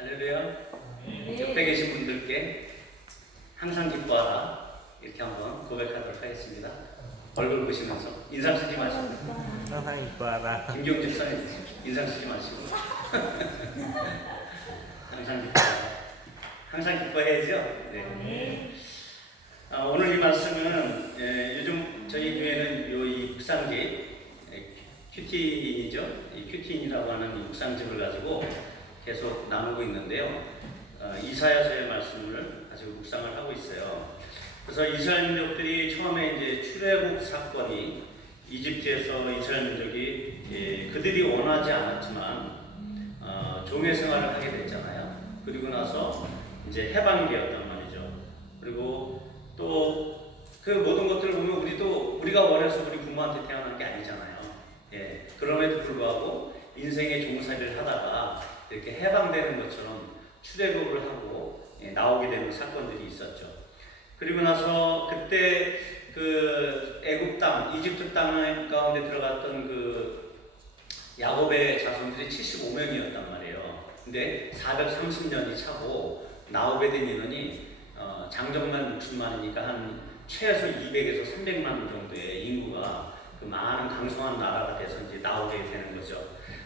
할렐루야. 옆에 계신 분들께 항상 기뻐하라 이렇게 한번 고백하도록 하겠습니다. 얼굴 보시면서 인상 쓰지 마시고 항상 기뻐하라. 김경집 사님 인상 쓰지 마시고 항상 기뻐하라. 항상 기뻐해야죠. 네. 오늘 이 말씀은 요즘 저희 교회는 이 묵상집 큐티인이죠. 이 큐티인이라고 하는 이 묵상집을 가지고 계속 나누고 있는데요. 이사야서의 말씀을 가지고 묵상을 하고 있어요. 그래서 이스라엘 민족들이 처음에 이제 출애굽 사건이 이집트에서 이스라엘 민족이 그들이 원하지 않았지만 종의 생활을 하게 됐잖아요. 그리고 나서 이제 해방이 되었단 말이죠. 그리고 또 그 모든 것들을 보면 우리가 원해서 우리 부모한테 태어난 게 아니잖아요. 그럼에도 불구하고 인생의 종살이를 하다가 이렇게 해방되는 것처럼 출애굽을 하고 나오게 되는 사건들이 있었죠. 그리고 나서 그때 그 애굽 땅, 이집트 땅 가운데 들어갔던 그 야곱의 자손들이 75명이었단 말이에요. 근데 430년이 차고 나오게 된 인원이 장정만 60만이니까 한 최소 200에서 300만 정도의 인구가 그 많은 강성한 나라가 돼서 이제 나오게 되는 거죠.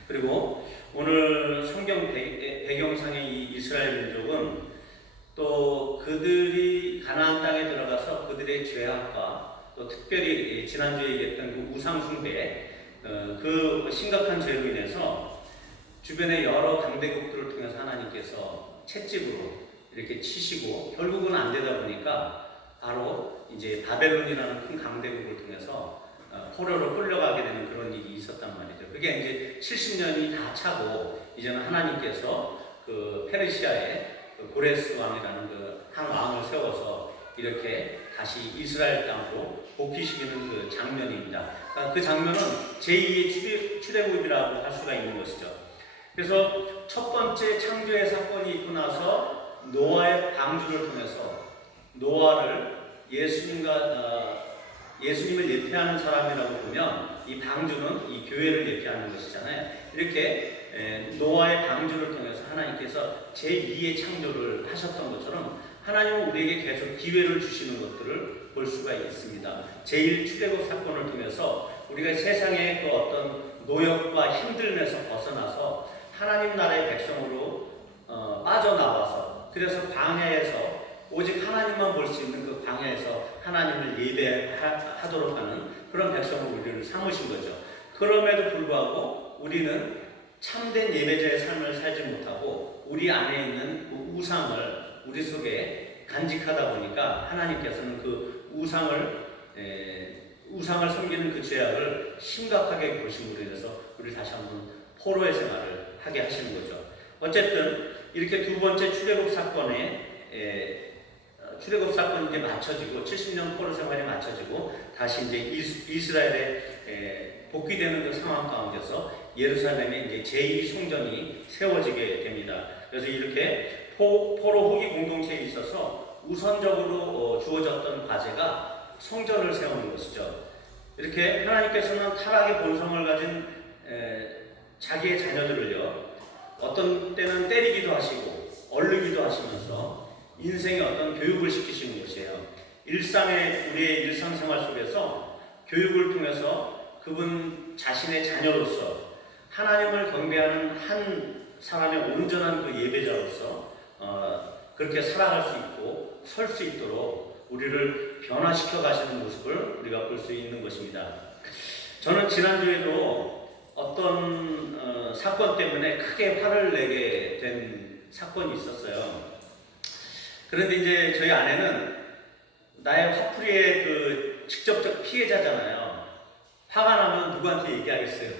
그리고 오늘 성경 배경상의 이 이스라엘 민족은 또 그들이 가나안 땅에 들어가서 그들의 죄악과 또 특별히 지난주에 얘기했던 그 우상숭배 그 심각한 죄로 인해서 주변의 여러 강대국들을 통해서 하나님께서 채찍으로 이렇게 치시고 결국은 안 되다 보니까 바로 이제 바벨론이라는 큰 강대국을 통해서 포로로 끌려가게 되는 그런 일이 있었단 말이죠. 그게 이제 70년이 다 차고 이제는 하나님께서 그 페르시아의 그 고레스 왕이라는 그 한 왕을 세워서 이렇게 다시 이스라엘 땅으로 복귀시키는 그 장면입니다. 그 장면은 제2의 출애굽이라고 할 수가 있는 것이죠. 그래서 첫 번째 창조의 사건이 있고 나서 노아의 방주를 통해서 노아를 예수님을 예표하는 사람이라고 보면 이 방주는 이 교회를 예표하는 것이잖아요. 이렇게 노아의 방주를 통해서 하나님께서 제2의 창조를 하셨던 것처럼 하나님은 우리에게 계속 기회를 주시는 것들을 볼 수가 있습니다. 제1출애굽 사건을 통해서 우리가 세상의 그 어떤 노역과 힘듦에서 벗어나서 하나님 나라의 백성으로 빠져나와서 그래서 광야에서 오직 하나님만 볼 수 있는 그 광야에서 하나님을 예배하도록 하는 그런 백성으로 우리를 삼으신 거죠. 그럼에도 불구하고 우리는 참된 예배자의 삶을 살지 못하고 우리 안에 있는 그 우상을 우리 속에 간직하다 보니까 하나님께서는 그 우상을 섬기는 그 죄악을 심각하게 보심으로 인해서 우리를 다시 한번 포로의 생활을 하게 하시는 거죠. 어쨌든 이렇게 두 번째 출애굽 사건이 이제 맞춰지고 70년 포로 생활이 맞춰지고 다시 이제 이스라엘에 복귀되는 그 상황 가운데서 예루살렘에 이제 제2 성전이 세워지게 됩니다. 그래서 이렇게 포로 후기 공동체에 있어서 우선적으로 주어졌던 과제가 성전을 세우는 것이죠. 이렇게 하나님께서는 타락의 본성을 가진 자기의 자녀들을요, 어떤 때는 때리기도 하시고 얼르기도 하시면서 인생의 어떤 교육을 시키시는 것이에요. 우리의 일상생활 속에서 교육을 통해서 그분 자신의 자녀로서 하나님을 경배하는 한 사람의 온전한 그 예배자로서 그렇게 살아갈 수 있고 설 수 있도록 우리를 변화시켜 가시는 모습을 우리가 볼 수 있는 것입니다. 저는 지난주에도 어떤 사건 때문에 크게 화를 내게 된 사건이 있었어요. 그런데 이제 저희 아내는 나의 화풀이의 그 직접적 피해자잖아요. 화가 나면 누구한테 얘기하겠어요?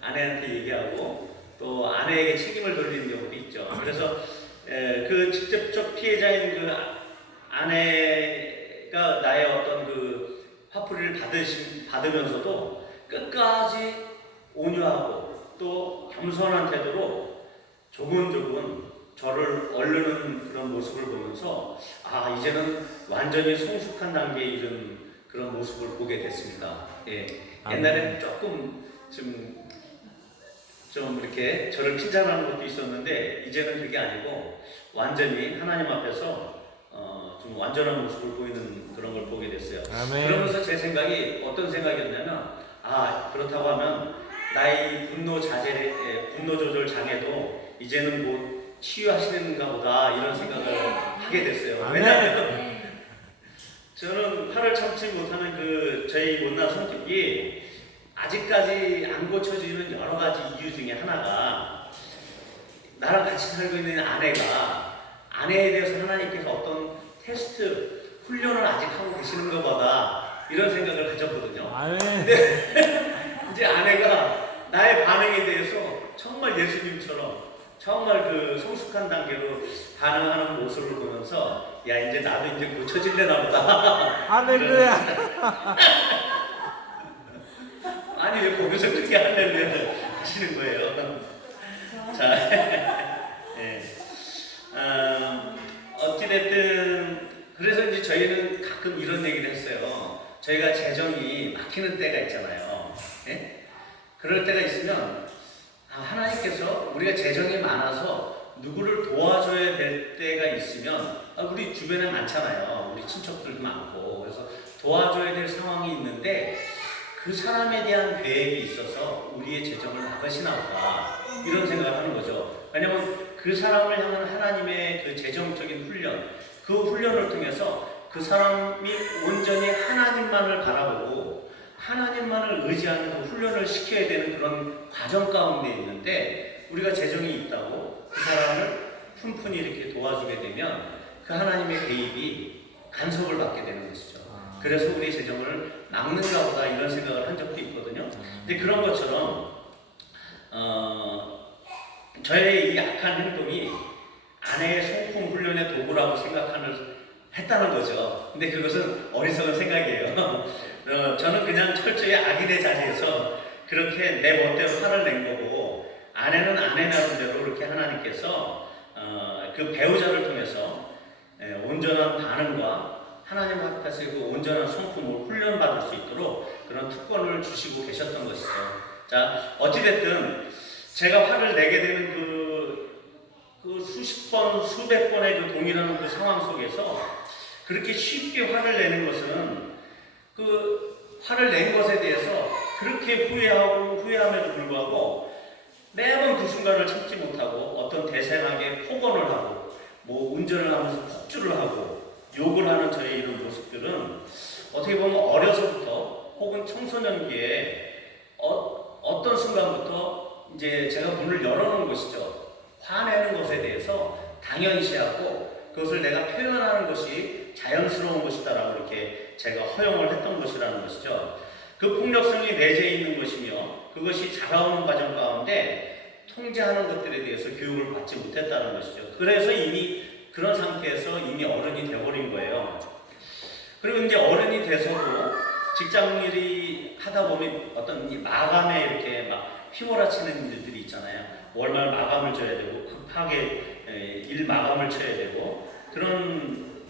아내한테 얘기하고 또 아내에게 책임을 돌리는 경우도 있죠. 그래서 그 직접적 피해자인 그 아내가 나의 어떤 그 화풀이를 받으면서도 끝까지 온유하고 또 겸손한 태도로 조금조금 저를 얼르는 그런 모습을 보면서 이제는 완전히 성숙한 단계에 이른 그런 모습을 보게 됐습니다. 옛날에는 조금 좀 좀 이렇게 저를 핀잔하는 것도 있었는데 이제는 그게 아니고 완전히 하나님 앞에서 좀 완전한 모습을 보이는 그런 걸 보게 됐어요. 아멘. 그러면서 제 생각이 어떤 생각이었냐면 그렇다고 하면 나의 분노 조절 장애도 이제는 뭐 치유하시는가 보다 이런 생각을 하게 됐어요. 아멘. 왜냐하면 저는 화를 참지 못하는 저희 못난 성격이 아직까지 안 고쳐지는 여러 가지 이유 중에 하나가 나랑 같이 살고 있는 아내에 대해서 하나님께서 어떤 테스트, 훈련을 아직 하고 계시는 것보다 이런 생각을 가졌거든요. 아멘. 근데 이제 아내가 나의 반응에 대해서 정말 예수님처럼 정말 성숙한 단계로 반응하는 모습을 보면서 야 이제 나도 이제 고쳐질래나 보다. 할렐루야. 아니 왜 거기서 그렇게 할렐루야를 하시는 거예요? 자, 네. 어찌됐든 그래서 이제 저희는 가끔 이런 얘기를 했어요. 저희가 재정이 막히는 때가 있잖아요. 네? 그럴 때가 있으면 하나님께서 우리가 재정이 많아서 누구를 도와줘야 될 때가 있으면 우리 주변에 많잖아요. 우리 친척들도 많고 그래서 도와줘야 될 상황이 있는데 그 사람에 대한 계획이 있어서 우리의 재정을 막으시나 보다 이런 생각을 하는 거죠. 왜냐하면 그 사람을 향한 하나님의 그 재정적인 훈련, 그 훈련을 통해서 그 사람이 온전히 하나님만을 바라보고 하나님만을 의지하는 그 훈련을 시켜야 되는 그런 과정 가운데 있는데 우리가 재정이 있다고 그 사람을 푼푼히 이렇게 도와주게 되면 그 하나님의 개입이 간섭을 받게 되는 것이죠. 그래서 우리 재정을 막는가 보다 이런 생각을 한 적도 있거든요. 근데 그런 것처럼 저의 이 약한 행동이 아내의 성품 훈련의 도구라고 했다는 거죠. 근데 그것은 어리석은 생각이에요. 저는 그냥 철저히 악인의 자리에서 그렇게 내 멋대로 화를 낸 거고 아내는 아내 나름대로 그렇게 하나님께서 그 배우자를 통해서 온전한 반응과 하나님 앞에서 그 온전한 성품을 훈련받을 수 있도록 그런 특권을 주시고 계셨던 것이죠. 자, 어찌됐든 제가 화를 내게 되는 그 수십 번, 수백 번의 그 동일한 그 상황 속에서 그렇게 쉽게 화를 내는 것은 그 화를 낸 것에 대해서 그렇게 후회함에도 불구하고 매번 그 순간을 참지 못하고 어떤 대생하게 폭언을 하고 뭐 운전을 하면서 폭주를 하고 욕을 하는 저의 이런 모습들은 어떻게 보면 어려서부터 혹은 청소년기에 어떤 순간부터 이제 제가 문을 열어놓은 것이죠. 화내는 것에 대해서 당연시하고 그것을 내가 표현하는 것이 자연스러운 것이다라고 이렇게 제가 허용을 했던 것이라는 것이죠. 그 폭력성이 내재해 있는 것이며 그것이 자라오는 과정 가운데 통제하는 것들에 대해서 교육을 받지 못했다는 것이죠. 그래서 이미 그런 상태에서 이미 어른이 되어버린 거예요. 그리고 이제 어른이 돼서도 직장일이 하다 보면 어떤 마감에 이렇게 막 휘몰아치는 일들이 있잖아요. 월말 마감을 줘야 되고 급하게 일 마감을 쳐야 되고 그런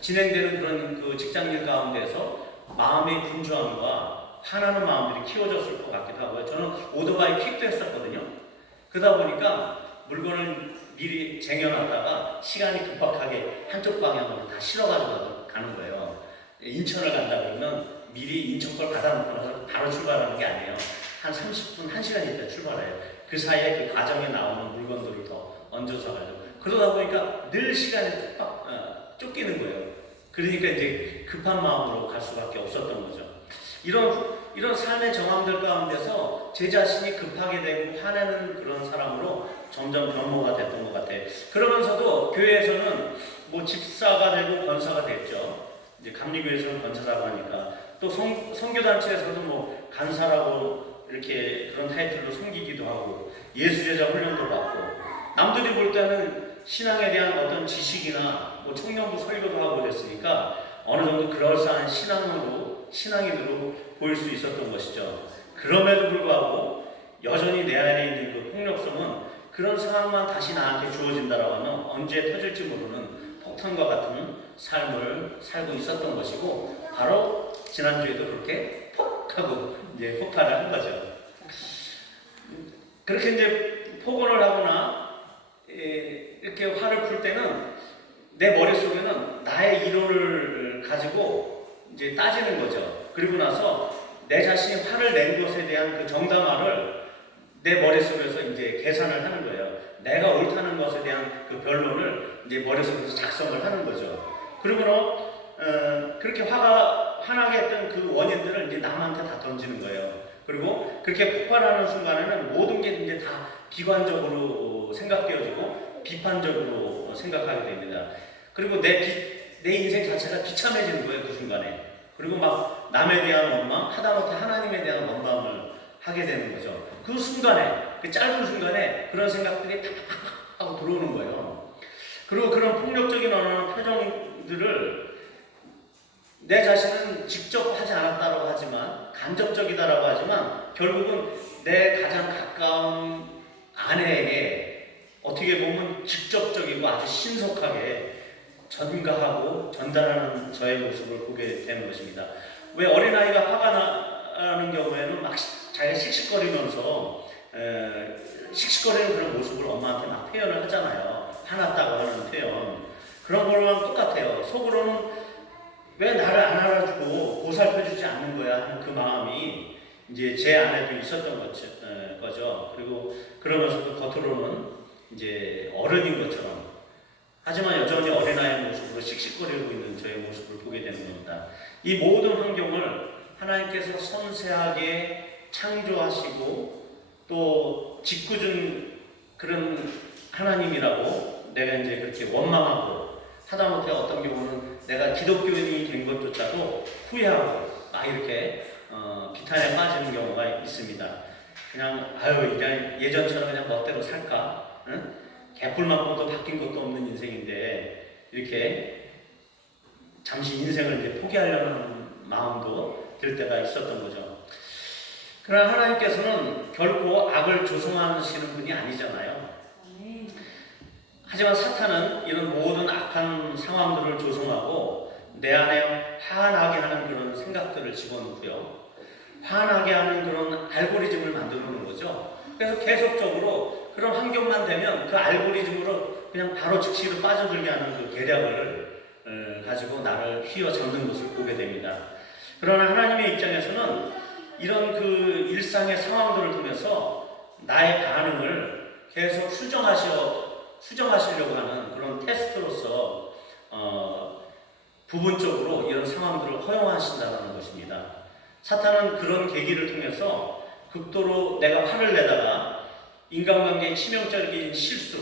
진행되는 그런 그 직장일 가운데서 마음의 분주함과 화나는 마음들이 키워졌을 것 같기도 하고요. 저는 오토바이 킥도 했었거든요. 그러다 보니까 물건을 미리 쟁여놨다가 시간이 급박하게 한쪽 방향으로 다 실어가지고 가는 거예요. 인천을 간다 그러면 미리 인천 걸 받아놓고 나서 바로 출발하는 게 아니에요. 한 30분, 1시간 있다 출발해요. 그 사이에 그 과정에 나오는 물건들을 더 얹어서 가지고 그러다 보니까 늘 시간이 쫓기는 거예요. 그러니까 이제 급한 마음으로 갈 수밖에 없었던 거죠. 이런 삶의 정황들 가운데서 제 자신이 급하게 되고 화내는 그런 사람으로 점점 변모가 됐던 것 같아요. 그러면서도 교회에서는 뭐 집사가 되고 권사가 됐죠. 이제 감리교회에서는 권사라고 하니까 또 선교단체에서도 뭐 간사라고 이렇게 그런 타이틀로 섬기기도 하고 예수제자 훈련도 받고 남들이 볼 때는 신앙에 대한 어떤 지식이나 뭐 청년부 설교도 하고 그랬으니까 어느 정도 그럴싸한 신앙인으로 보일 수 있었던 것이죠. 그럼에도 불구하고 여전히 내 안에 있는 그 폭력성은 그런 상황만 다시 나한테 주어진다라고 하면 언제 터질지 모르는 폭탄과 같은 삶을 살고 있었던 것이고 바로 지난주에도 그렇게 폭 하고 이제 폭발을 한 거죠. 그렇게 이제 폭언을 하거나 이렇게 화를 풀 때는 내 머릿속에는 나의 이론을 가지고 이제 따지는 거죠. 그리고 나서 내 자신이 화를 낸 것에 대한 그 정당화를 내 머릿속에서 이제 계산을 하는 거예요. 내가 옳다는 것에 대한 그 변론을 이제 머릿속에서 작성을 하는 거죠. 그리고 그렇게 화나게 했던 그 원인들을 이제 남한테 다 던지는 거예요. 그리고 그렇게 폭발하는 순간에는 모든 게 이제 다 비관적으로 생각되어지고 비판적으로 생각하게 됩니다. 그리고 내 인생 자체가 비참해지는 거예요, 그 순간에. 그리고 막 남에 대한 원망, 하다못해 하나님에 대한 원망을 하게 되는 거죠. 그 순간에, 그 짧은 순간에 그런 생각들이 탁 하고 들어오는 거예요. 그리고 그런 폭력적인 어느 표정들을 내 자신은 직접 하지 않았다고 하지만, 간접적이다라고 하지만, 결국은 내 가장 가까운 아내에게 어떻게 보면 직접적이고 아주 신속하게 전가하고 전달하는 저의 모습을 보게 되는 것입니다. 왜 어린아이가 화가 나는 경우에는 막 자기가 씩씩거리면서 씩씩거리는 그런 모습을 엄마한테 막 표현을 하잖아요. 화났다고 하는 표현. 그런 거랑 똑같아요. 속으로는 왜 나를 안 알아주고 보살펴주지 않는 거야 하는 그 마음이 이제 제 안에도 있었던 거죠. 그리고 그러면서도 겉으로는 이제 어른인 것처럼, 하지만 여전히 어린아이의 모습으로 씩씩거리고 있는 저의 모습을 보게 되는 겁니다. 이 모든 환경을 하나님께서 섬세하게 창조하시고 또 짓궂은 그런 하나님이라고 내가 이제 그렇게 원망하고, 하다못해 어떤 경우는 내가 기독교인이 된 것조차도 후회하고 막 이렇게 비탄에 빠지는 경우가 있습니다. 그냥 예전처럼 그냥 멋대로 살까? 응? 개뿔만큼도 바뀐 것도 없는 인생인데 이렇게 잠시 인생을 이제 포기하려는 마음도 들 때가 있었던 거죠. 그러나 하나님께서는 결코 악을 조성하시는 분이 아니잖아요. 하지만 사탄은 이런 모든 악한 상황들을 조성하고 내 안에 화나게 하는 그런 생각들을 집어넣고요, 화나게 하는 그런 알고리즘을 만들어 놓은 거죠. 그래서 계속적으로 그런 환경만 되면 그 알고리즘으로 그냥 바로 즉시로 빠져들게 하는 그 계략을 가지고 나를 휘어잡는 것을 보게 됩니다. 그러나 하나님의 입장에서는 이런 그 일상의 상황들을 통해서 나의 반응을 계속 수정하시려고 하는 그런 테스트로서 부분적으로 이런 상황들을 허용하신다는 것입니다. 사탄은 그런 계기를 통해서 극도로 내가 화를 내다가 인간관계의 치명적인 실수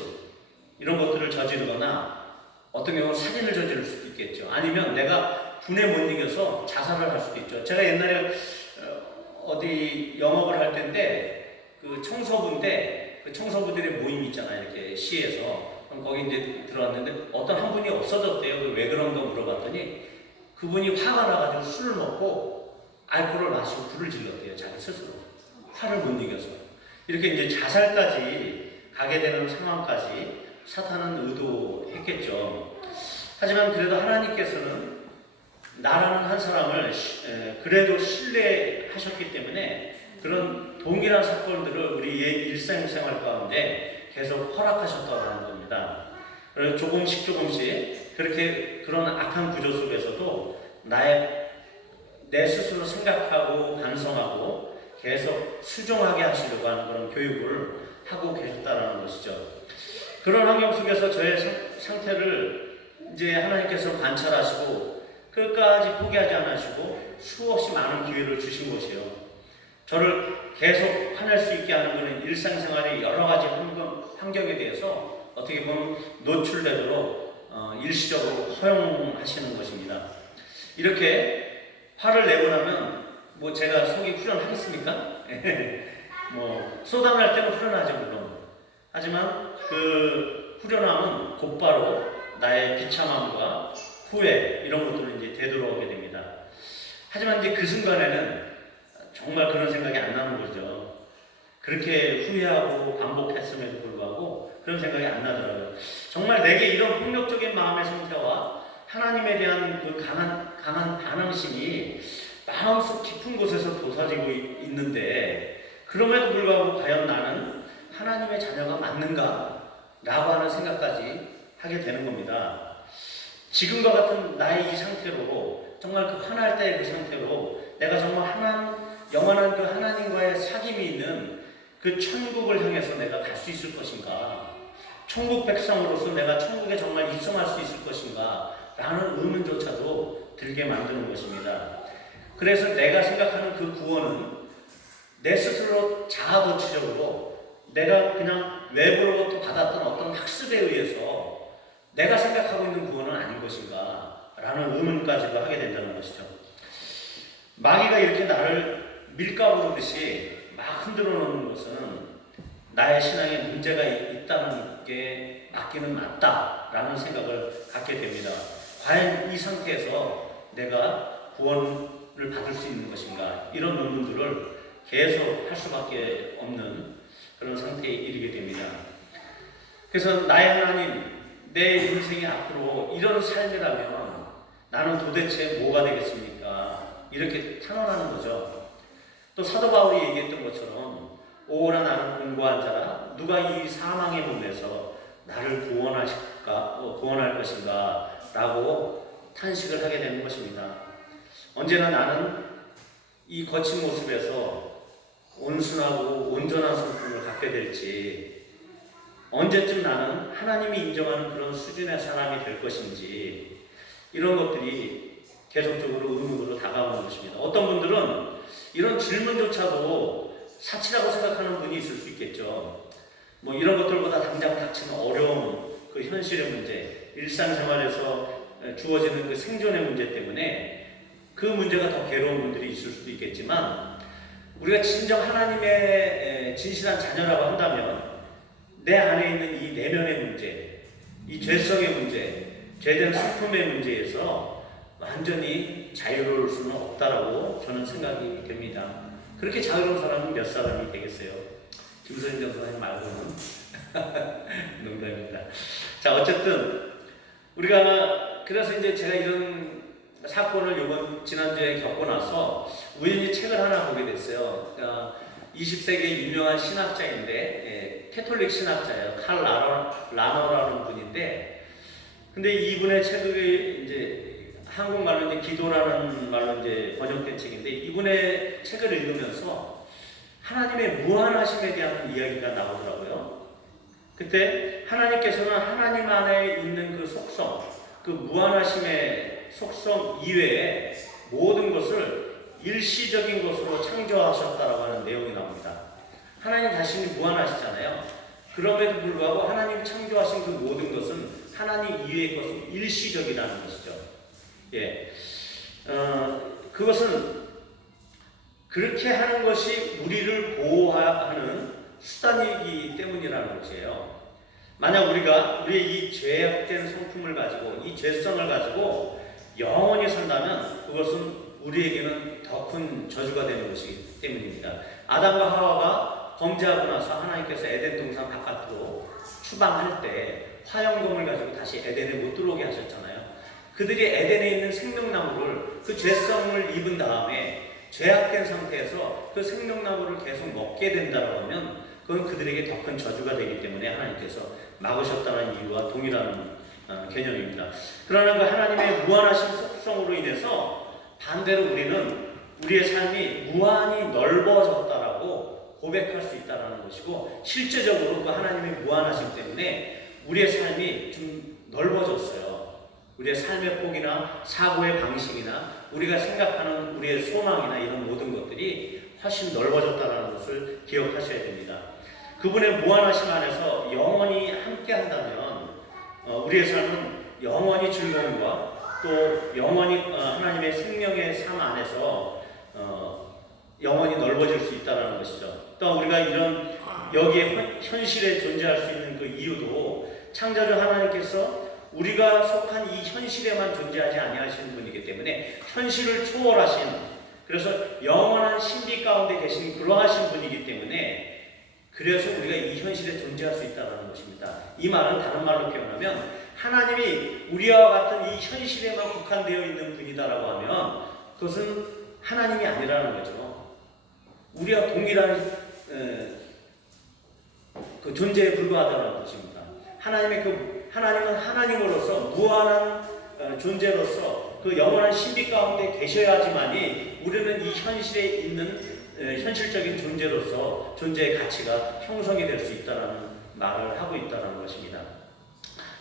이런 것들을 저지르거나 어떤 경우는 살인을 저지를 수도 있겠죠. 아니면 내가 분에 못 이겨서 자살을 할 수도 있죠. 제가 옛날에 어디 영업을 할 때인데 그 청소부인데 그 청소부들의 모임 있잖아요. 이렇게 시에서. 그럼 거기 이제 들어왔는데 어떤 한 분이 없어졌대요. 왜 그런가 물어봤더니 그분이 화가 나가지고 술을 먹고 알코올을 마시고 불을 질렀대요. 자기 스스로. 화를 못 이겨서. 이렇게 이제 자살까지 가게 되는 상황까지 사탄은 의도했겠죠. 하지만 그래도 하나님께서는 나라는 한 사람을 그래도 신뢰하셨기 때문에 그런 동일한 사건들을 우리의 일상생활 가운데 계속 허락하셨다는 겁니다. 그래서 조금씩 그렇게 그런 악한 구조 속에서도 내 스스로 생각하고 반성하고 계속 수정하게 하시려고 하는 그런 교육을 하고 계셨다는 것이죠. 그런 환경 속에서 저의 상태를 이제 하나님께서 관찰하시고 끝까지 포기하지 않으시고 수없이 많은 기회를 주신 것이에요. 저를 계속 화낼 수 있게 하는 것은 일상생활의 여러 가지 환경에 대해서 어떻게 보면 노출되도록 일시적으로 허용하시는 것입니다. 이렇게 화를 내고 나면 뭐 제가 속이 후련하겠습니까? 뭐 쏟아낼 때는 후련하죠 물론. 하지만 그 후련함은 곧바로 나의 비참함과 후회 이런 것들은 이제 되돌아오게 됩니다. 하지만 이제 그 순간에는 정말 그런 생각이 안 나는 거죠. 그렇게 후회하고 반복했음에도 불구하고 그런 생각이 안 나더라고요. 정말 내게 이런 폭력적인 마음의 상태와 하나님에 대한 그 강한 반항심이 마음속 깊은 곳에서 돋아지고 있는데 그럼에도 불구하고 과연 나는 하나님의 자녀가 맞는가? 라고 하는 생각까지 하게 되는 겁니다. 지금과 같은 나의 이 상태로, 정말 그 화날 때의 그 상태로 내가 정말 영원한 그 하나님과의 사귐이 있는 그 천국을 향해서 내가 갈 수 있을 것인가? 천국 백성으로서 내가 천국에 정말 입성할 수 있을 것인가? 라는 의문조차도 들게 만드는 것입니다. 그래서 내가 생각하는 그 구원은 내 스스로 자아도취적으로 내가 그냥 외부로부터 받았던 어떤 학습에 의해서 내가 생각하고 있는 구원은 아닌 것인가? 라는 의문까지도 하게 된다는 것이죠. 마귀가 이렇게 나를 밀가부르듯이 막 흔들어 놓는 것은 나의 신앙에 문제가 있다는 게 맞기는 맞다라는 생각을 갖게 됩니다. 과연 이 상태에서 내가 구원을 받을 수 있는 것인가? 이런 의문들을 계속 할 수밖에 없는 그런 상태에 이르게 됩니다. 그래서 나의 하나님, 내 인생이 앞으로 이런 삶이라면 나는 도대체 뭐가 되겠습니까? 이렇게 탄원하는 거죠. 또 사도 바울이 얘기했던 것처럼 오라 나는 공고한 자라 누가 이 사망의 몸에서 나를 구원할 것인가? 라고 탄식을 하게 되는 것입니다. 언제나 나는 이 거친 모습에서 온순하고 온전한 성품을 갖게 될지, 언제쯤 나는 하나님이 인정하는 그런 수준의 사람이 될 것인지, 이런 것들이 계속적으로 의문으로 다가오는 것입니다. 어떤 분들은 이런 질문조차도 사치라고 생각하는 분이 있을 수 있겠죠. 뭐 이런 것들보다 당장 닥치는 어려움, 그 현실의 문제, 일상생활에서 주어지는 그 생존의 문제 때문에 그 문제가 더 괴로운 분들이 있을 수도 있겠지만, 우리가 진정 하나님의 진실한 자녀라고 한다면 내 안에 있는 이 내면의 문제, 이 죄성의 문제, 죄된 성품의 문제에서 완전히 자유로울 수는 없다라고 저는 생각이 됩니다. 그렇게 자유로운 사람은 몇 사람이 되겠어요? 김선인 전사님 말고는. 농담입니다. 자, 어쨌든 우리가 그래서 이제 제가 이런 사건을 지난주에 겪고 나서 우연히 책을 하나 보게 됐어요. 그러니까 20세기 유명한 신학자인데, 캐톨릭 신학자예요. 칼 라너라는 분인데, 근데 이분의 책이 이제 한국말로 이제 기도라는 말로 이제 번역된 책인데, 이분의 책을 읽으면서 하나님의 무한하심에 대한 이야기가 나오더라고요. 그때 하나님께서는 하나님 안에 있는 그 속성, 그 무한하심의 속성 이외에 모든 것을 일시적인 것으로 창조하셨다라고 하는 내용이 나옵니다. 하나님 자신이 무한하시잖아요. 그럼에도 불구하고 하나님 창조하신 그 모든 것은 하나님 이외의 것은 일시적이라는 것이죠. 예, 그것은 그렇게 하는 것이 우리를 보호하는 수단이기 때문이라는 것이에요. 만약 우리가 우리의 이 죄악된 성품을 가지고, 이 죄성을 가지고 영원히 산다면 그것은 우리에게는 더 큰 저주가 되는 것이기 때문입니다. 아담과 하와가 범죄하고 나서 하나님께서 에덴 동산 바깥으로 추방할 때 화영검을 가지고 다시 에덴에 못 들어오게 하셨잖아요. 그들이 에덴에 있는 생명나무를, 그 죄성을 입은 다음에 죄악된 상태에서 그 생명나무를 계속 먹게 된다고 하면 그건 그들에게 더 큰 저주가 되기 때문에 하나님께서 막으셨다는 이유와 동일한 개념입니다. 그러나 그 하나님의 무한하신 속성으로 인해서 반대로 우리는 우리의 삶이 무한히 넓어졌다라고 고백할 수 있다는 것이고, 실제적으로 그 하나님의 무한하심 때문에 우리의 삶이 좀 넓어졌어요. 우리의 삶의 폭이나 사고의 방식이나 우리가 생각하는 우리의 소망이나 이런 모든 것들이 훨씬 넓어졌다는 것을 기억하셔야 됩니다. 그분의 무한하심 안에서 영원히 함께 한다면 우리의 삶은 영원히 즐거움과 또 영원히 하나님의 생명의 삶 안에서 영원히 넓어질 수 있다는 것이죠. 또 우리가 이런 여기에 현실에 존재할 수 있는 그 이유도 창조주 하나님께서 우리가 속한 이 현실에만 존재하지 아니하시는 분이기 때문에 현실을 초월하신, 그래서 영원한 신비 가운데 계신 그러하신 분이기 때문에 그래서 우리가 이 현실에 존재할 수 있다는 것입니다. 이 말은 다른 말로 표현하면 하나님이 우리와 같은 이 현실에만 국한되어 있는 분이다라고 하면 그것은 하나님이 아니라는 거죠. 우리와 동일한 그 존재에 불과하다는 것입니다. 하나님은 하나님으로서 무한한 존재로서 그 영원한 신비 가운데 계셔야지만이 우리는 이 현실에 있는 현실적인 존재로서 존재의 가치가 형성이 될 수 있다는 말을 하고 있다는 것입니다.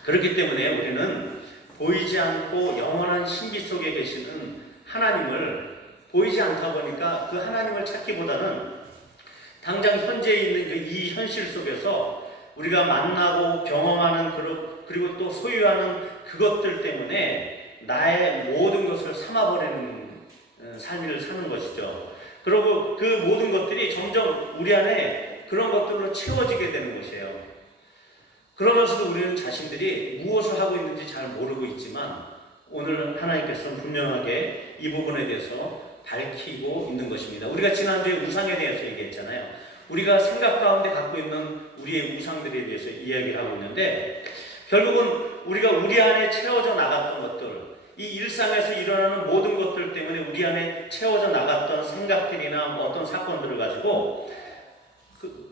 그렇기 때문에 우리는 보이지 않고 영원한 신비 속에 계시는 하나님을 보이지 않다 보니까 그 하나님을 찾기보다는 당장 현재 있는 이 현실 속에서 우리가 만나고 경험하는 그리고 또 소유하는 그것들 때문에 나의 모든 것을 삼아버리는 삶을 사는 것이죠. 그리고 그 모든 것들이 점점 우리 안에 그런 것들로 채워지게 되는 것이에요. 그러면서도 우리는 자신들이 무엇을 하고 있는지 잘 모르고 있지만 오늘 하나님께서는 분명하게 이 부분에 대해서 밝히고 있는 것입니다. 우리가 지난주에 우상에 대해서 얘기했잖아요. 우리가 생각 가운데 갖고 있는 우리의 우상들에 대해서 이야기를 하고 있는데 결국은 우리가 우리 안에 채워져 나갔던 것들, 이 일상에서 일어나는 모든 것들 때문에 우리 안에 채워져 나갔던 생각들이나 어떤 사건들을 가지고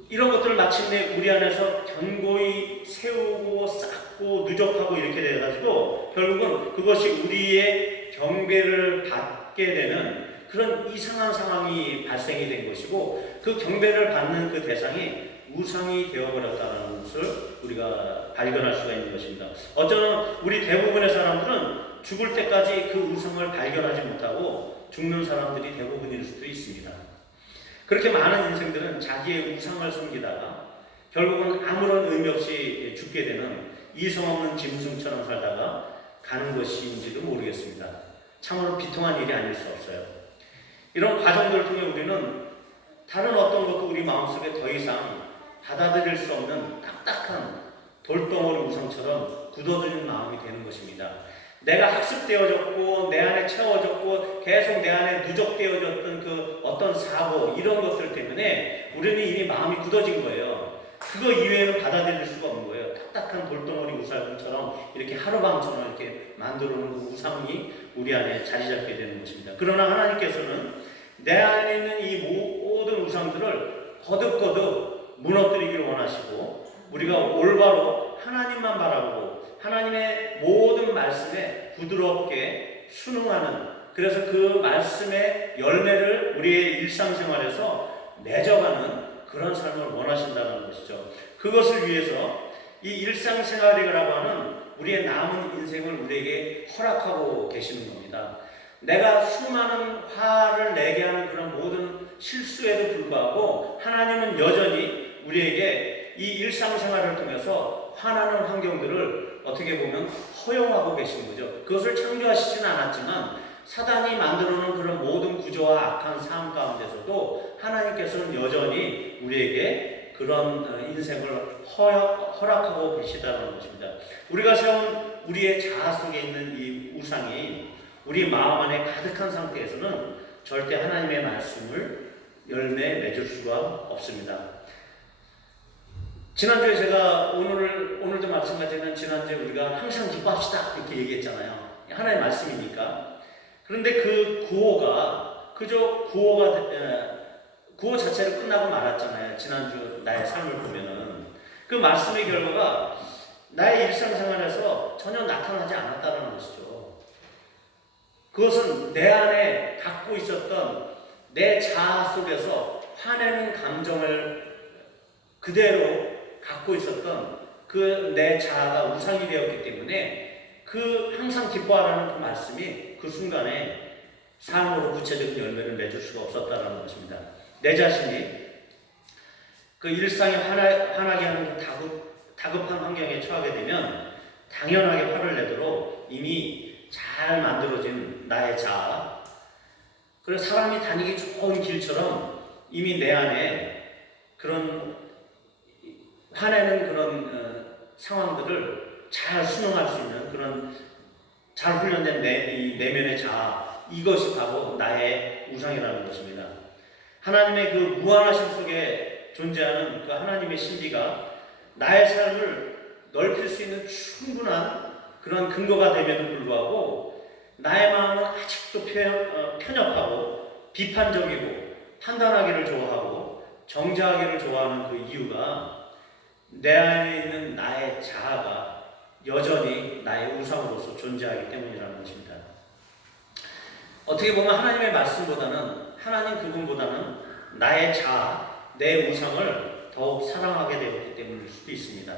이런 것들을 마침내 우리 안에서 견고히 세우고 쌓고 누적하고 이렇게 돼가지고 결국은 그것이 우리의 경배를 받게 되는 그런 이상한 상황이 발생이 된 것이고 그 경배를 받는 그 대상이 우상이 되어버렸다는 것을 우리가 발견할 수가 있는 것입니다. 어쩌면 우리 대부분의 사람들은 죽을 때까지 그 우상을 발견하지 못하고 죽는 사람들이 대부분일 수도 있습니다. 그렇게 많은 인생들은 자기의 우상을 섬기다가 결국은 아무런 의미 없이 죽게 되는 이성 없는 짐승처럼 살다가 가는 것인지도 모르겠습니다. 참으로 비통한 일이 아닐 수 없어요. 이런 과정들을 통해 우리는 다른 어떤 것도 우리 마음속에 더 이상 받아들일 수 없는 딱딱한 돌덩어리 우상처럼 굳어진 마음이 되는 것입니다. 내가 학습되어졌고 내 안에 채워졌고 계속 내 안에 누적되어졌던 그 어떤 사고 이런 것들 때문에 우리는 이미 마음이 굳어진 거예요. 그거 이외에는 받아들일 수가 없는 거예요. 딱딱한 돌덩어리 우상처럼 이렇게 하루밤처럼 이렇게 만들어놓은 그 우상이 우리 안에 자리 잡게 되는 것입니다. 그러나 하나님께서는 내 안에 있는 이 모든 우상들을 거듭거듭 무너뜨리기를 원하시고 우리가 올바로 하나님만 바라보고 하나님의 모든 말씀에 부드럽게 순응하는 그래서 그 말씀의 열매를 우리의 일상생활에서 맺어가는 그런 삶을 원하신다는 것이죠. 그것을 위해서 이 일상생활이라고 하는 우리의 남은 인생을 우리에게 허락하고 계시는 겁니다. 내가 수많은 화를 내게 하는 그런 모든 실수에도 불구하고 하나님은 여전히 우리에게 이 일상생활을 통해서 화나는 환경들을 어떻게 보면 허용하고 계신 거죠. 그것을 창조하시지는 않았지만 사단이 만들어놓은 그런 모든 구조와 악한 삶 가운데서도 하나님께서는 여전히 우리에게 그런 인생을 허락하고 계시다는 것입니다. 우리가 세운 우리의 자아 속에 있는 이 우상이 우리 마음 안에 가득한 상태에서는 절대 하나님의 말씀을 열매 맺을 수가 없습니다. 지난주에 제가 오늘도 마찬가지는 지난주에 우리가 항상 기뻐합시다 이렇게 얘기했잖아요. 하나님의 말씀이니까. 그런데 그 구호가 그저 구호 자체로 끝나고 말았잖아요. 지난주 나의 삶을 보면은 그 말씀의 결과가 나의 일상생활에서 전혀 나타나지 않았다는 것이죠. 그것은 내 안에 갖고 있었던 내 자아 속에서 화내는 감정을 그대로 갖고 있었던 그 내 자아가 우상이 되었기 때문에 그 항상 기뻐하라는 그 말씀이 그 순간에 삶으로 구체적인 열매를 맺을 수가 없었다는 것입니다. 내 자신이 그 일상에 화나게 하는 그 다급한 환경에 처하게 되면 당연하게 화를 내도록 이미 잘 만들어진 나의 자아, 그래서 사람이 다니기 좋은 길처럼 이미 내 안에 그런 화내는 그런 상황들을 잘 수능할 수 있는 그런 잘 훈련된 이 내면의 자아, 이것이 바로 나의 우상이라는 것입니다. 하나님의 그 무한하심 속에 존재하는 그 하나님의 신비가 나의 삶을 넓힐 수 있는 충분한 그런 근거가 됨에도 불구하고 나의 마음은 아직도 편협하고 비판적이고 판단하기를 좋아하고 정죄하기를 좋아하는 그 이유가 내 안에 있는 나의 자아가 여전히 나의 우상으로서 존재하기 때문이라는 것입니다. 어떻게 보면 하나님의 말씀보다는 하나님 그분보다는 나의 자아, 내 우상을 더욱 사랑하게 되었기 때문일 수도 있습니다.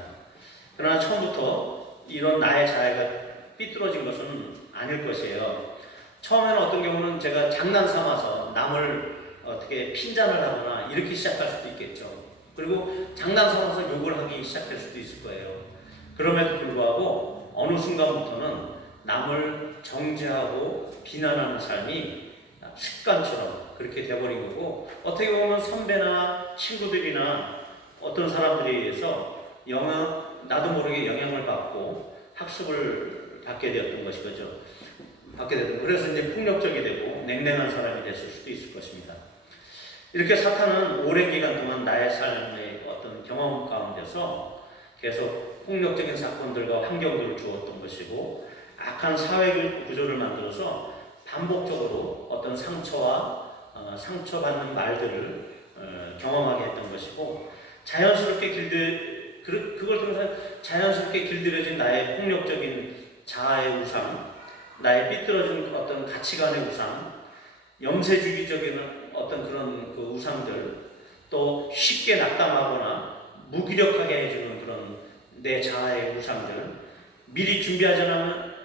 그러나 처음부터 이런 나의 자아가 삐뚤어진 것은 아닐 것이에요. 처음에는 어떤 경우는 제가 장난 삼아서 남을 어떻게 핀잔을 하거나 이렇게 시작할 수도 있겠죠. 그리고 장난 삼아서 욕을 하기 시작할 수도 있을 거예요. 그럼에도 불구하고 어느 순간부터는 남을 정죄하고 비난하는 삶이 습관처럼 그렇게 되어버린 거고, 어떻게 보면 선배나 친구들이나 어떤 사람들에 의해서 나도 모르게 영향을 받고 학습을 받게 되었던 것이죠. 그래서 이제 폭력적이 되고 냉랭한 사람이 됐을 수도 있을 것입니다. 이렇게 사탄은 오랜 기간 동안 나의 삶의 어떤 경험 가운데서 계속 폭력적인 사건들과 환경들을 주었던 것이고, 악한 사회 구조를 만들어서 반복적으로 어떤 상처받는 말들을 경험하게 했던 것이고, 그걸 통해서 자연스럽게 길들여진 나의 폭력적인 자아의 우상, 나의 삐뚤어진 어떤 가치관의 우상, 염세주의적인 어떤 그런 그 우상들, 또 쉽게 낙담하거나 무기력하게 해주는 그런 내 자아의 우상들, 미리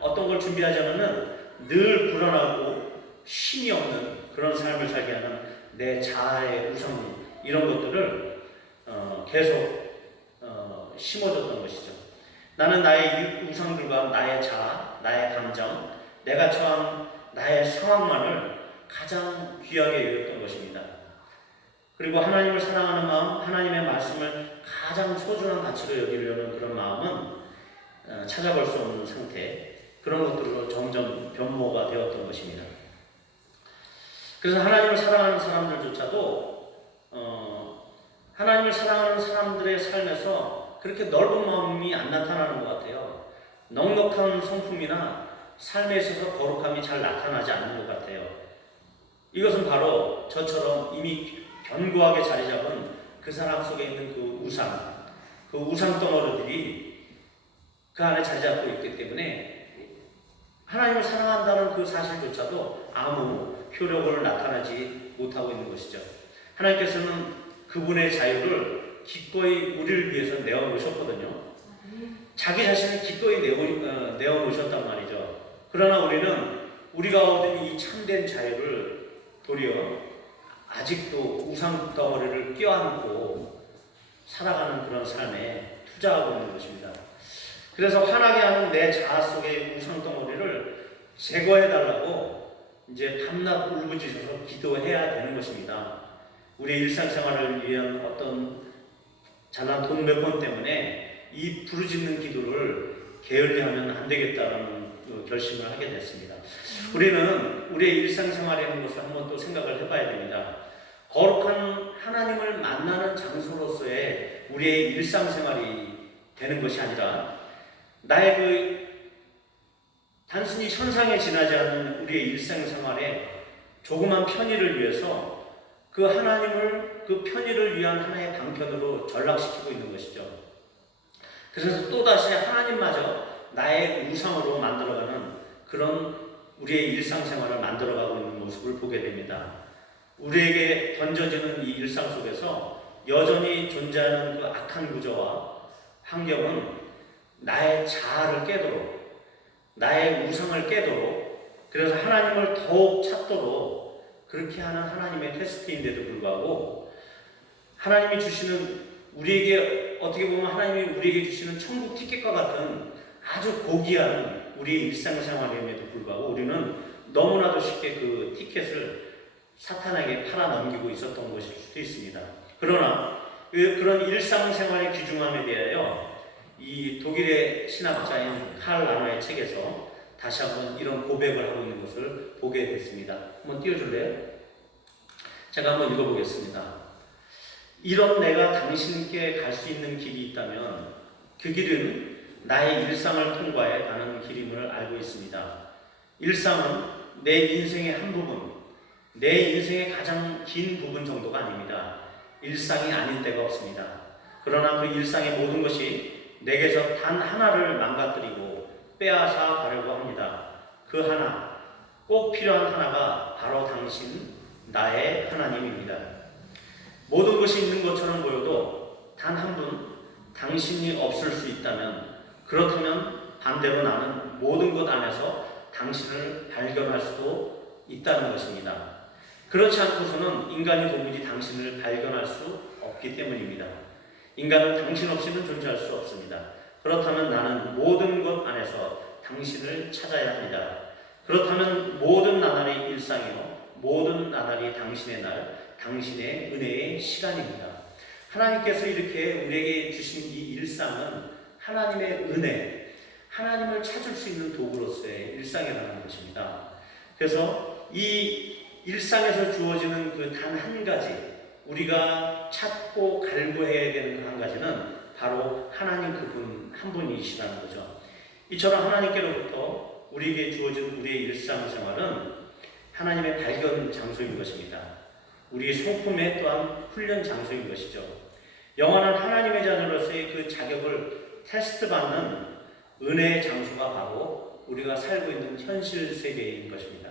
어떤 걸 준비하자면은 늘 불안하고 힘이 없는 그런 삶을 살게 하는 내 자아의 우상, 이런 것들을 계속 심어줬던 것이죠. 나는 나의 우상들과 나의 자아, 나의 감정, 내가 처한 나의 상황만을 가장 귀하게 여겼던 것입니다. 그리고 하나님을 사랑하는 마음, 하나님의 말씀을 가장 소중한 가치로 여기려는 그런 마음은 찾아볼 수 없는 상태, 그런 것들로 점점 변모가 되었던 것입니다. 그래서 하나님을 사랑하는 사람들조차도 하나님을 사랑하는 사람들의 삶에서 그렇게 넓은 마음이 안 나타나는 것 같아요. 넉넉한 성품이나 삶에 있어서 거룩함이 잘 나타나지 않는 것 같아요. 이것은 바로 저처럼 이미 견고하게 자리 잡은 그 사람 속에 있는 그 우상 덩어리들이 그 안에 자리 잡고 있기 때문에 하나님을 사랑한다는 그 사실조차도 아무 효력을 나타나지 못하고 있는 것이죠. 하나님께서는 그분의 자유를 기꺼이 우리를 위해서 내어놓으셨거든요. 자기 자신을 기꺼이 내어놓으셨단 말이죠. 그러나 우리가 얻은 이 참된 자유를 도리어 아직도 우상 덩어리를 껴안고 살아가는 그런 삶에 투자하고 있는 것입니다. 그래서 화나게 하는 내 자아 속의 우상 덩어리를 제거해달라고 이제 밤낮 울부짖어서 기도해야 되는 것입니다. 우리의 일상생활을 위한 어떤 잘난 돈 몇 번 때문에 이 부르짖는 기도를 게을리하면 안 되겠다라는 결심을 하게 됐습니다. 우리는 우리의 일상생활이라는 것을 한번 또 생각을 해봐야 됩니다. 거룩한 하나님을 만나는 장소로서의 우리의 일상생활이 되는 것이 아니라 나의 단순히 현상에 지나지 않는 우리의 일상생활에 조그만 편의를 위해서 그 하나님을 그 편의를 위한 하나의 방편으로 전락시키고 있는 것이죠. 그래서 또다시 하나님마저 나의 우상으로 만들어가는 그런 우리의 일상생활을 만들어가고 있는 모습을 보게 됩니다. 우리에게 던져지는 이 일상 속에서 여전히 존재하는 그 악한 구조와 환경은 나의 자아를 깨도록, 나의 우상을 깨도록, 그래서 하나님을 더욱 찾도록 그렇게 하는 하나님의 테스트인데도 불구하고 하나님이 주시는 우리에게 어떻게 보면 하나님이 우리에게 주시는 천국 티켓과 같은 아주 고귀한 우리의 일상생활임에도 불구하고 우리는 너무나도 쉽게 그 티켓을 사탄에게 팔아 넘기고 있었던 것일 수도 있습니다. 그러나 그런 일상생활의 귀중함에 대하여 이 독일의 신학자인 칼 라노의 책에서 다시 한번 이런 고백을 하고 있는 것을 보게 됐습니다. 한번 띄워줄래요? 제가 한번 읽어보겠습니다. 이런 내가 당신께 갈 수 있는 길이 있다면 그 길은 나의 일상을 통과해 가는 길임을 알고 있습니다. 일상은 내 인생의 한 부분, 내 인생의 가장 긴 부분 정도가 아닙니다. 일상이 아닌 때가 없습니다. 그러나 그 일상의 모든 것이 내게서 단 하나를 망가뜨리고 빼앗아 가려고 합니다. 그 하나, 꼭 필요한 하나가 바로 당신, 나의 하나님입니다. 모든 것이 있는 것처럼 보여도 단 한 분, 당신이 없을 수 있다면, 그렇다면 반대로 나는 모든 것 안에서 당신을 발견할 수도 있다는 것입니다. 그렇지 않고서는 인간이 도무지 당신을 발견할 수 없기 때문입니다. 인간은 당신 없이는 존재할 수 없습니다. 그렇다면 나는 모든 것 안에서 당신을 찾아야 합니다. 그렇다면 모든 나날이 일상이요, 모든 나날이 당신의 날, 당신의 은혜의 시간입니다. 하나님께서 이렇게 우리에게 주신 이 일상은 하나님의 은혜, 하나님을 찾을 수 있는 도구로서의 일상이라는 것입니다. 그래서 이 일상에서 주어지는 그 단 한 가지, 우리가 찾고 갈구해야 되는 그 한 가지는 바로 하나님 그분 한 분이시라는 거죠. 이처럼 하나님께로부터 우리에게 주어진 우리의 일상생활은 하나님의 발견 장소인 것입니다. 우리의 소품의 또한 훈련 장소인 것이죠. 영원한 하나님의 자녀로서의 그 자격을 테스트받는 은혜의 장소가 바로 우리가 살고 있는 현실 세계인 것입니다.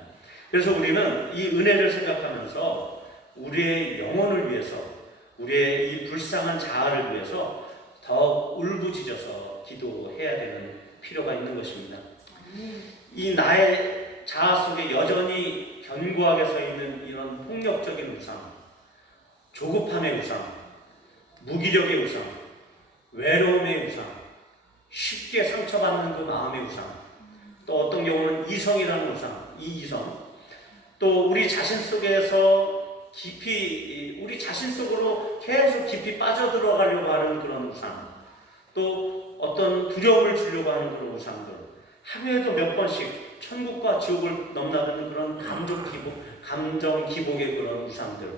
그래서 우리는 이 은혜를 생각하면서 우리의 영혼을 위해서, 우리의 이 불쌍한 자아를 위해서 더 울부짖어서 기도해야 되는 필요가 있는 것입니다. 이 나의 자아 속에 여전히 견고하게 서 있는 이런 폭력적인 우상, 조급함의 우상, 무기력의 우상, 외로움의 우상, 쉽게 상처받는 그 마음의 우상, 또 어떤 경우는 이성이라는 우상, 이 이성, 또 우리 자신 속에서 깊이, 우리 자신 속으로 계속 깊이 빠져들어가려고 하는 그런 우상, 또 어떤 두려움을 주려고 하는 그런 우상들, 하루에도 몇 번씩 천국과 지옥을 넘나드는 그런 감정 기복의 그런 우상들,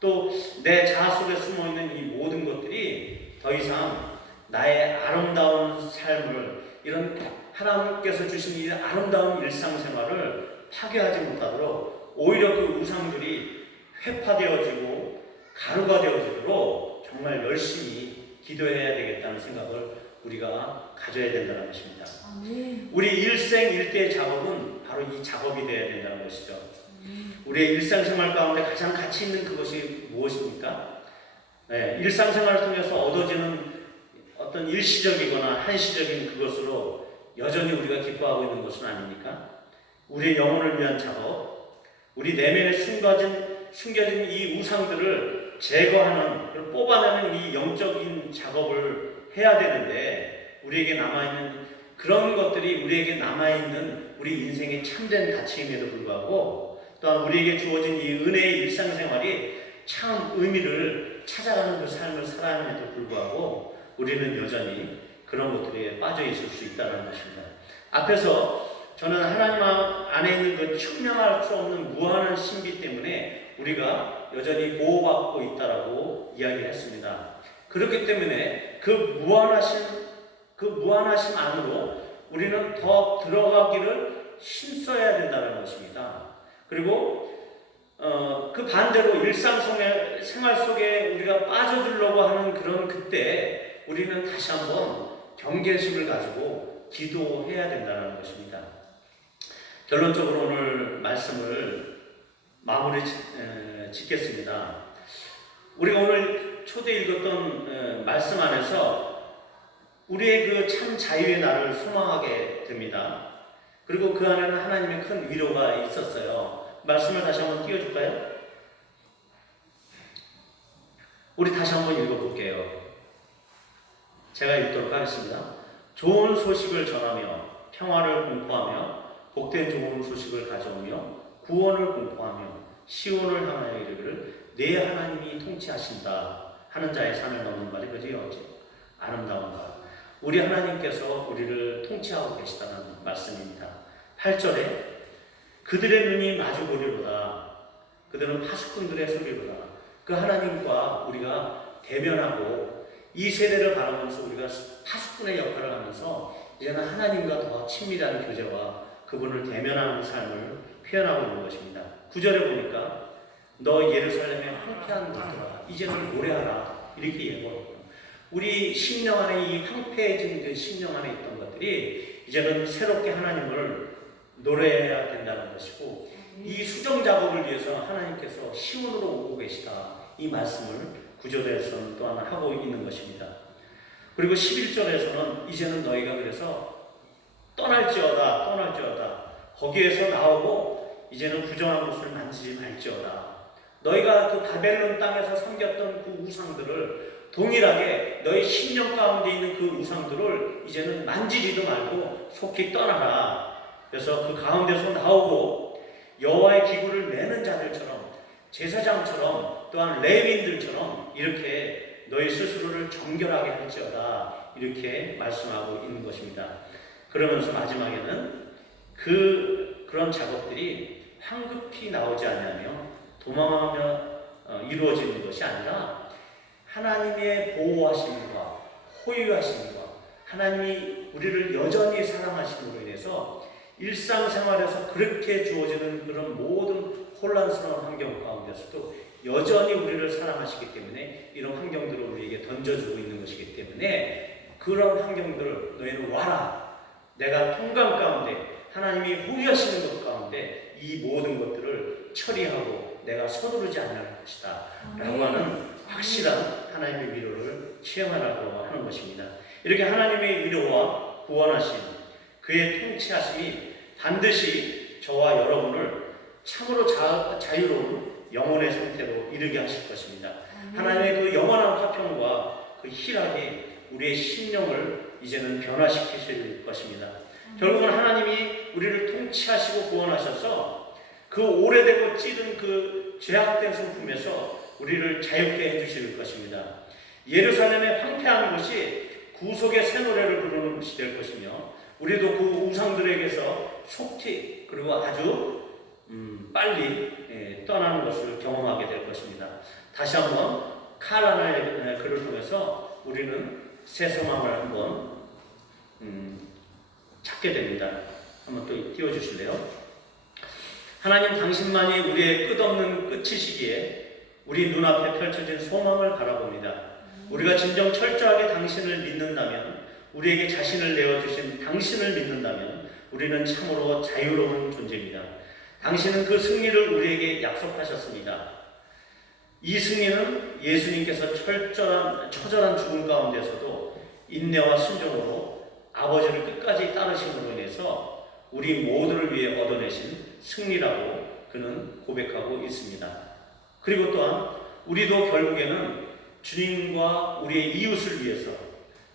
또 내 자아 속에 숨어있는 이 모든 것들이 더 이상 나의 아름다운 삶을, 이런 하나님께서 주신 이 아름다운 일상생활을 파괴하지 못하도록 오히려 그 우상들이 회파되어지고 가루가 되어지도록 정말 열심히 기도해야 되겠다는 생각을 우리가 가져야 된다는 것입니다. 우리 일생일대의 작업은 바로 이 작업이 되어야 된다는 것이죠. 우리의 일상생활 가운데 가장 가치 있는 그것이 무엇입니까? 네, 일상생활을 통해서 얻어지는 어떤 일시적이거나 한시적인 그것으로 여전히 우리가 기뻐하고 있는 것은 아닙니까? 우리의 영혼을 위한 작업, 우리 내면에 숨겨진 이 우상들을 제거하는, 뽑아내는 이 영적인 작업을 해야 되는데, 우리에게 남아있는 그런 것들이 우리에게 남아있는 우리 인생의 참된 가치임에도 불구하고, 또한 우리에게 주어진 이 은혜의 일상생활이 참 의미를 찾아가는 그 삶을 살아감에도 불구하고 우리는 여전히 그런 것들에 빠져 있을 수 있다는 것입니다. 앞에서 저는 하나님 안에 있는 그 측량할 수 없는 무한한 신비 때문에 우리가 여전히 보호받고 있다라고 이야기했습니다. 그렇기 때문에 그 무한하심 안으로 우리는 더 들어가기를 힘써야 된다는 것입니다. 그리고 그 반대로 일상생활 속에 우리가 빠져들려고 하는 그런 그때 우리는 다시 한번 경계심을 가지고 기도해야 된다는 것입니다. 결론적으로 오늘 말씀을 마무리 짓겠습니다. 우리가 오늘 초대 읽었던 말씀 안에서 우리의 그 참 자유의 날을 소망하게 됩니다. 그리고 그 안에는 하나님의 큰 위로가 있었어요. 말씀을 다시 한번 띄워줄까요? 우리 다시 한번 읽어볼게요. 제가 읽도록 하겠습니다. 좋은 소식을 전하며 평화를 공포하며 복된 좋은 소식을 가져오며 구원을 공포하며 시온을 향하여 이르기를 내 하나님이 통치하신다 하는 자의 산을 넘는 말이 그지어지 아름다운가. 우리 하나님께서 우리를 통치하고 계시다는 말씀입니다. 8절에 그들의 눈이 마주 보리로다. 그들은 파수꾼들의 소리로다. 그 하나님과 우리가 대면하고 이 세대를 바라보면서 우리가 파수꾼의 역할을 하면서 이제는 하나님과 더 친밀한 교제와 그분을 대면하는 삶을 표현하고 있는 것입니다. 9절에 보니까 너 예루살렘의 황폐한 것들아 이제는 노래하라 이렇게 예고하고 우리 심령 안에 이 황폐해진 그 심령 안에 있던 것들이 이제는 새롭게 하나님을 노래해야 된다는 것이고, 이 수정 작업을 위해서 하나님께서 시온으로 오고 계시다, 이 말씀을 구절에서는 또한 하고 있는 것입니다. 그리고 11절에서는 이제는 너희가 그래서 떠날지어다 거기에서 나오고 이제는 부정한 것을 만지지 말지어다. 너희가 그 바벨론 땅에서 섬겼던 그 우상들을 동일하게 너희 심령 가운데 있는 그 우상들을 이제는 만지지도 말고 속히 떠나라. 그래서 그 가운데서 나오고 여호와의 기구를 내는 자들처럼, 제사장처럼, 또한 레위인들처럼 이렇게 너희 스스로를 정결하게 할지어다, 이렇게 말씀하고 있는 것입니다. 그러면서 마지막에는 그런 작업들이 황급히 나오지 않으며 도망하며 이루어지는 것이 아니라 하나님의 보호하심과 호유하심과 하나님이 우리를 여전히 사랑하심으로 인해서 일상생활에서 그렇게 주어지는 그런 모든 혼란스러운 환경 가운데서도 여전히 우리를 사랑하시기 때문에 이런 환경들을 우리에게 던져주고 있는 것이기 때문에 그런 환경들을 너희는 와라. 내가 통감 가운데 하나님이 호유하시는 것 가운데 이 모든 것들을 처리하고 내가 서두르지 않을 것이다 라고 하는 확실한 하나님의 위로를 체험하라고 하는 것입니다. 이렇게 하나님의 위로와 구원하심, 그의 통치하심이 반드시 저와 여러분을 참으로 자유로운 영혼의 상태로 이르게 하실 것입니다. 하나님의 그 영원한 화평과 그 희락이 우리의 심령을 이제는 변화시키실 것입니다. 결국은 하나님이 우리를 통치하시고 구원하셔서 그 오래되고 찌든 그 죄악된 성품에서 우리를 자유케 해주실 것입니다. 예루살렘의 황폐한 것이 구속의 새 노래를 부르는 것이 될 것이며, 우리도 그 우상들에게서 속히 그리고 아주 빨리 떠나는 것을 경험하게 될 것입니다. 다시 한번 칼라나의 글을 통해서 우리는 새 소망을 한번 찾게 됩니다. 한번 또 띄워주실래요? 하나님 당신만이 우리의 끝없는 끝이시기에 우리 눈앞에 펼쳐진 소망을 바라봅니다. 우리가 진정 철저하게 당신을 믿는다면, 우리에게 자신을 내어주신 당신을 믿는다면 우리는 참으로 자유로운 존재입니다. 당신은 그 승리를 우리에게 약속하셨습니다. 이 승리는 예수님께서 처절한 죽음 가운데서도 인내와 순종으로 아버지를 끝까지 따르심으로 인해서 우리 모두를 위해 얻어내신 승리라고 그는 고백하고 있습니다. 그리고 또한 우리도 결국에는 주님과 우리의 이웃을 위해서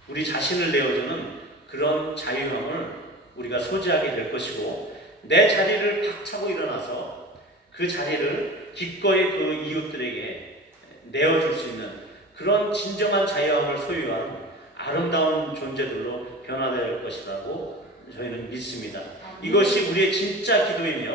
우리 자신을 내어주는 그런 자유함을 우리가 소지하게 될 것이고, 내 자리를 박차고 일어나서 그 자리를 기꺼이 그 이웃들에게 내어줄 수 있는 그런 진정한 자유함을 소유한 아름다운 존재들로 변화될 것이라고 저희는 믿습니다. 이것이 우리의 진짜 기도이며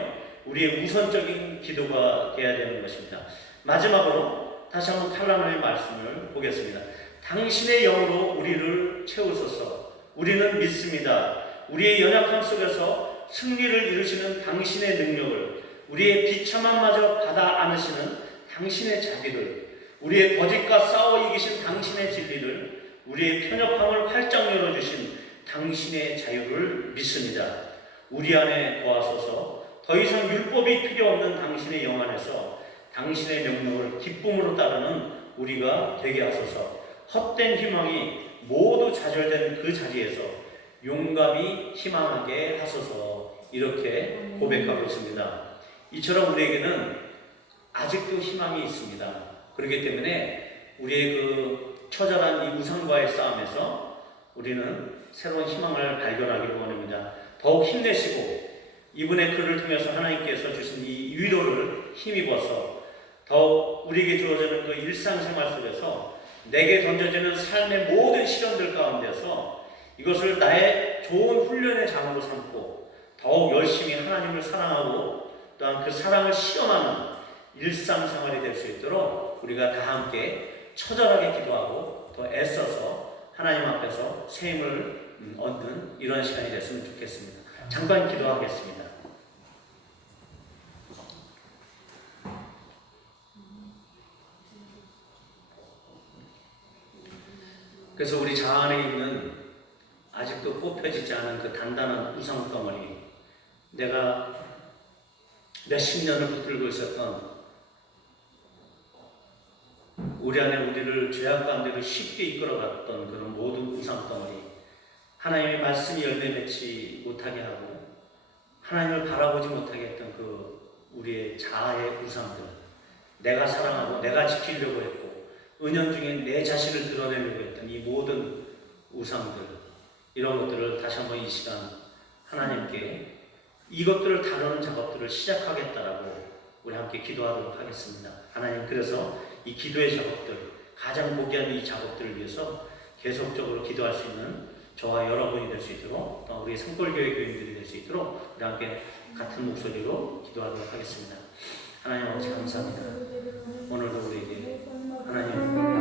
우리의 우선적인 기도가 되어야 되는 것입니다. 마지막으로 다시 한번 칼라노의 말씀을 보겠습니다. 당신의 영으로 우리를 채우소서. 우리는 믿습니다. 우리의 연약함 속에서 승리를 이루시는 당신의 능력을, 우리의 비참함마저 받아 안으시는 당신의 자비를, 우리의 거짓과 싸워 이기신 당신의 진리를, 우리의 편협함을 활짝 열어주신 당신의 자유를 믿습니다. 우리 안에 거하소서. 더 이상 율법이 필요 없는 당신의 영 안에서 당신의 명령을 기쁨으로 따르는 우리가 되게 하소서. 헛된 희망이 모두 좌절된 그 자리에서 용감히 희망하게 하소서. 이렇게 고백하고 있습니다. 이처럼 우리에게는 아직도 희망이 있습니다. 그렇기 때문에 우리의 그 처절한 이 우상과의 싸움에서 우리는 새로운 희망을 발견하기를 원합니다. 더욱 힘내시고 이분의 글을 통해서 하나님께서 주신 이 위로를 힘입어서 더욱 우리에게 주어지는 그 일상생활 속에서 내게 던져지는 삶의 모든 시련들 가운데서 이것을 나의 좋은 훈련의 장으로 삼고 더욱 열심히 하나님을 사랑하고 또한 그 사랑을 실현하는 일상생활이 될 수 있도록 우리가 다 함께 처절하게 기도하고 더 애써서 하나님 앞에서 새 힘을 얻는 이런 시간이 됐으면 좋겠습니다. 잠깐 기도하겠습니다. 그래서 우리 자아 안에 있는 아직도 뽑혀지지 않은 그 단단한 우상 덩어리, 내가 몇십 년을 붙들고 있었던 우리 안에 우리를 죄악 가운데로 쉽게 이끌어갔던 그런 모든 우상 덩어리, 하나님의 말씀이 열매 맺지 못하게 하고 하나님을 바라보지 못하게 했던 그 우리의 자아의 우상들, 내가 사랑하고 내가 지키려고 했고 은연중에 내 자신을 드러내려고 했던 이 모든 우상들, 이런 것들을 다시 한번 이 시간 하나님께 이것들을 다루는 작업들을 시작하겠다라고 우리 함께 기도하도록 하겠습니다. 하나님, 그래서 이 기도의 작업들, 가장 고귀한 이 작업들을 위해서 계속적으로 기도할 수 있는 저와 여러분이 될 수 있도록, 또 우리 산골교회 교인들이 될 수 있도록 우리 함께 같은 목소리로 기도하도록 하겠습니다. 하나님 아버지 감사합니다. 오늘도 우리에게 하나님